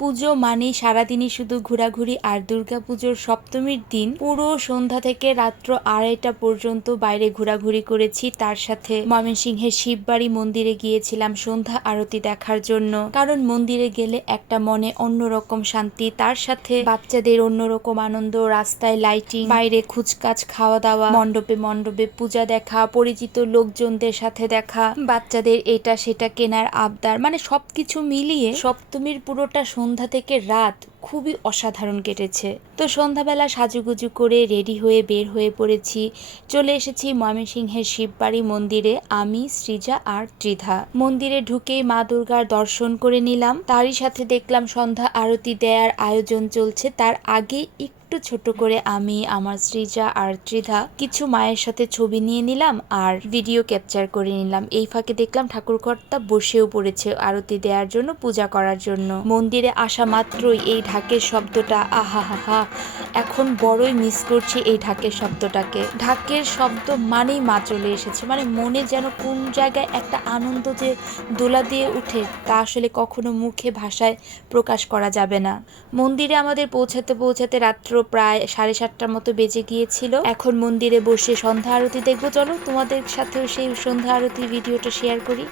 পুজো মানেই সারাদিনই শুধু ঘোরাঘুরি আর দুর্গাপুজোর সপ্তমীর দিন পুরো সন্ধ্যা থেকে রাত্র আড়াইটা পর্যন্ত বাইরে ঘোরাঘুরি করেছি। তার সাথে ময়মনসিংহের শিববাড়ি মন্দিরে গিয়েছিলাম সন্ধ্যা আরতি দেখার জন্য। কারণ মন্দিরে গেলে একটা মনে অন্যরকম শান্তি, তার সাথে বাচ্চাদের অন্যরকম আনন্দ, রাস্তায় লাইটিং বাইরে খুচকাচ খাওয়া দাওয়া মণ্ডপে মণ্ডপে পূজা দেখা, পরিচিত লোকজনদের সাথে দেখা, বাচ্চাদের এটা সেটা কেনার আবদার মানে সবকিছু মিলিয়ে সপ্তমীর পুরোটা সন্ধ্যা থেকে রাত খুবই অসাধারণ কেটেছে। তো সন্ধ্যাবেলা সাজুগুজু করে রেডি হয়ে বের হয়ে পড়েছি। চলে এসেছি ময়মনসিংহের শিববাড়ি মন্দিরে। আমি, সৃজা আর ত্রিধা। মন্দিরে ঢুকেই মা দুর্গার দর্শন করে নিলাম। তারই সাথে দেখলাম সন্ধ্যা আরতি দেয়ার আয়োজন চলছে। তার আগে একটু ছোট করে আমি, আমার সৃজা আর ত্রিধা কিছু মায়ের সাথে ছবি নিয়ে নিলাম আর ভিডিও ক্যাপচার করে নিলাম। এই ফাঁকে দেখলাম ঠাকুরকর্তা বসেও পড়েছে আরতি দেওয়ার জন্য, পূজা করার জন্য। মন্দিরে আসা মাত্রই এই ঢাকের শব্দটা আহা হা হা এখন বড়ই মিস করছি এই ঢাকের শব্দটাকে। ঢাকের শব্দ মানেই মা চলে এসেছে মানে মনে যেন কোন জায়গায় একটা আনন্দ যে দোলা দিয়ে উঠে, তা আসলে কখনো মুখে, ভাষায় প্রকাশ করা যাবে না। মন্দিরে আমাদের পৌঁছাতে পৌঁছাতে রাত্র প্রায় সাড়ে সাতটার মতো বেজে গিয়েছিল। এখন মন্দিরে বসে সন্ধ্যা আরতি দেখব। চলো তোমাদের সাথেও সেই সন্ধ্যা আরতির ভিডিওটা শেয়ার করি।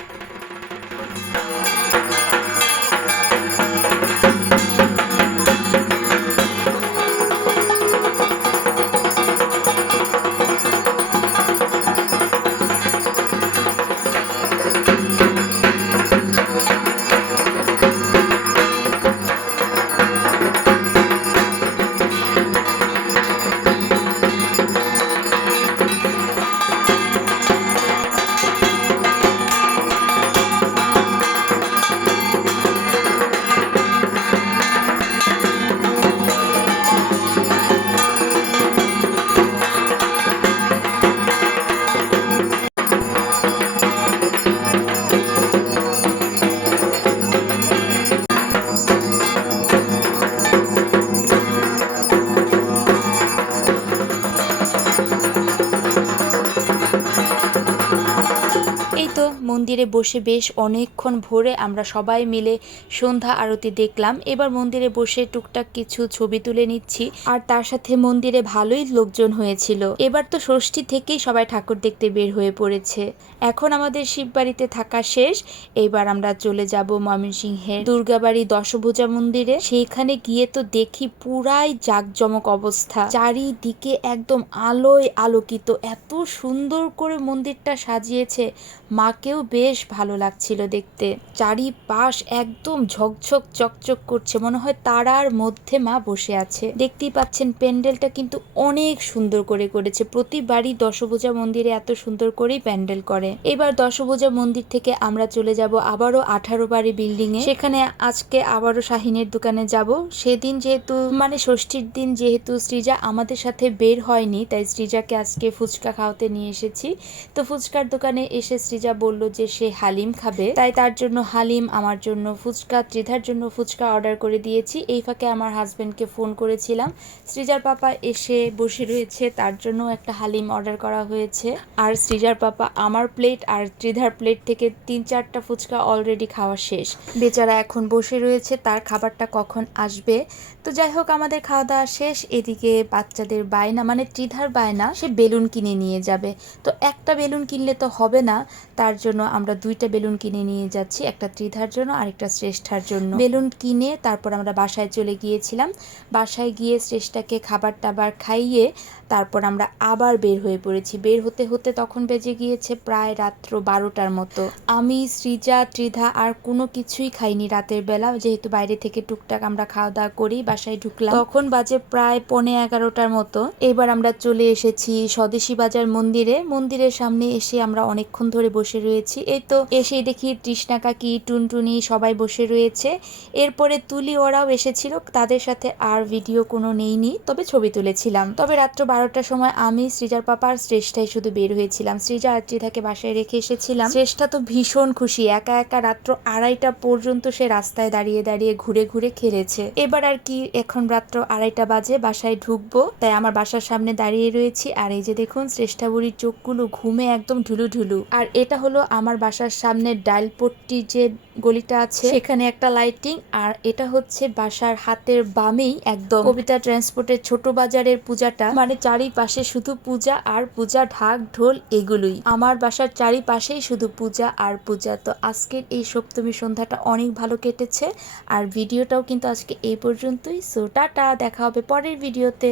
মন্দিরে বসে বেশ অনেকক্ষণ ভোরে আমরা সবাই মিলে সন্ধ্যা আরতি দেখলাম। এবার মন্দিরে বসে টুকটাক কিছু ছবি তুলে নিচ্ছি। আর তার সাথে মন্দিরে ভালোই লোকজন হয়েছিল। এবার তো ষষ্ঠী থেকেই সবাই ঠাকুর দেখতে বের হয়ে পড়েছে। এখন আমাদের শিববাড়িতে থাকা শেষ। এবার আমরা চলে যাব ময়মনসিংহের দুর্গাবাড়ি দশভুজা মন্দিরে। সেইখানে গিয়ে তো দেখি পুরাই জাঁকজমক অবস্থা। চারিদিকে একদম আলোয় আলোকিত। এত সুন্দর করে মন্দিরটা সাজিয়েছে। মাকেও বেশ ভালো লাগছিল দেখতে। চারিপাশ একদম ঝকঝক, চকচক করছে। মনে হয় তারার মধ্যে মা বসে আছে। দেখতেই পাচ্ছেন প্যান্ডেলটা কিন্তু অনেক সুন্দর করে করেছে। প্রতিবারই দশভুজা মন্দিরে এত সুন্দর করেই প্যান্ডেল করে। এবার দশভুজা মন্দির থেকে আমরা চলে যাব আবারও আঠারো বাড়ি বিল্ডিং এ। সেখানে আজকে আবারও শাহিনের দোকানে যাব। সেদিন যেহেতু মানে ষষ্ঠীর দিন যেহেতু শ্রীজা আমাদের সাথে বের হয়নি, তাই শ্রীজাকে আজকে ফুচকা খাওয়াতে নিয়ে এসেছি। তো ফুচকার দোকানে এসে শ্রীজা বলল যে সে হালিম খাবে, তাই তার জন্য হালিম, আমার জন্য ফুচকা, ত্রিধার জন্য ফুচকা অর্ডার করে দিয়েছি। এই ফাঁকে আমার হাজবেন্ডকে ফোন করেছিলাম। সৃজার পাপা এসে বসে রয়েছে, তার জন্য একটা হালিম অর্ডার করা হয়েছে। আর সৃজার পাপা আমার প্লেট আর ত্রিধার প্লেট থেকে তিন চারটা ফুচকা অলরেডি খাওয়া শেষ। বেচারা এখন বসে রয়েছে, তার খাবারটা কখন আসবে? তো যাই হোক, আমাদের খাওয়া দাওয়া শেষ। এদিকে বাচ্চাদের বায়না মানে ত্রিধার বায়না, সে বেলুন কিনে নিয়ে যাবে। তো একটা বেলুন কিনলে তো হবে না, তার জন্য আমরা দুইটা বেলুন কিনে নিয়ে যাচ্ছি, একটা ত্রিধার জন্য আর একটা শ্রেষ্ঠার জন্য। বেলুন কিনে তারপর আমরা বাসায় চলে গিয়েছিলাম। বাসায় গিয়ে শ্রেষ্ঠাকে খাবার টাবার খাইয়ে তারপর আমরা আবার বের হয়ে পড়েছি। বের হতে হতে তখন বেজে গিয়েছে প্রায় রাত্র বারোটার মতো। আমি সৃজা ত্রিধা আর কোনো কিছুই খাইনি রাতের বেলা। যেহেতু বাইরে থেকে টুকটাক আমরা খাওয়া দাওয়া করি বাসায় ঢুকলাম। তখন বাজে প্রায় পনে এগারোটার মতো। এবার আমরা চলে এসেছি স্বদেশী বাজার মন্দিরে। মন্দিরের সামনে এসে আমরা অনেকক্ষণ ধরে বসে রয়েছি। এই তো এসে দেখি তৃষ্ণা কাকি, টুনটুনি সবাই বসে রয়েছে। এরপরে তুলি ওরাও এসেছিল। তাদের সাথে আর ভিডিও কোনো নেইনি, তবে ছবি তুলেছিলাম। তবে রাত্র বারোটার সময় আমি, সৃজার পাপার আর শ্রেষ্ঠাই শুধু বের হয়েছিলাম। সৃজা আর ত্রিধাকে বাসায় রেখে এসেছিলাম। শ্রেষ্ঠা তো ভীষণ খুশি, একা একা রাত্র আড়াইটা পর্যন্ত সে রাস্তায় দাঁড়িয়ে দাঁড়িয়ে ঘুরে ঘুরে খেলেছে। এবার আর কি, এখন রাত্র আড়াইটা বাজে, বাসায় ঢুকবো। তাই আমার বাসার সামনে দাঁড়িয়ে রয়েছি। আর এই যে দেখুন শ্রেষ্ঠা বুড়ির চোখগুলো ঘুমে একদম ঢুলু ঢুলু আর এটা হলো আমার বাসার সামনে ডাইলপট্টি যে গলিটা আছে, সেখানে একটা লাইটিং আর এটা হচ্ছে বাসার হাতের বামেই একদম। কবিতা ট্রান্সপোর্টের ছোট বাজারের পূজাটা মানে চারিপাশে শুধু পূজা আর পূজা, ঢাক, ঢোল এগুলোই। আমার বাসার চারিপাশেই শুধু পূজা আর পূজা। তো আজকের এই সপ্তমী সন্ধ্যাটা অনেক ভালো কেটেছে, আর ভিডিওটাও কিন্তু আজকে এই পর্যন্তই। সো টাটা, দেখা হবে পরের ভিডিওতে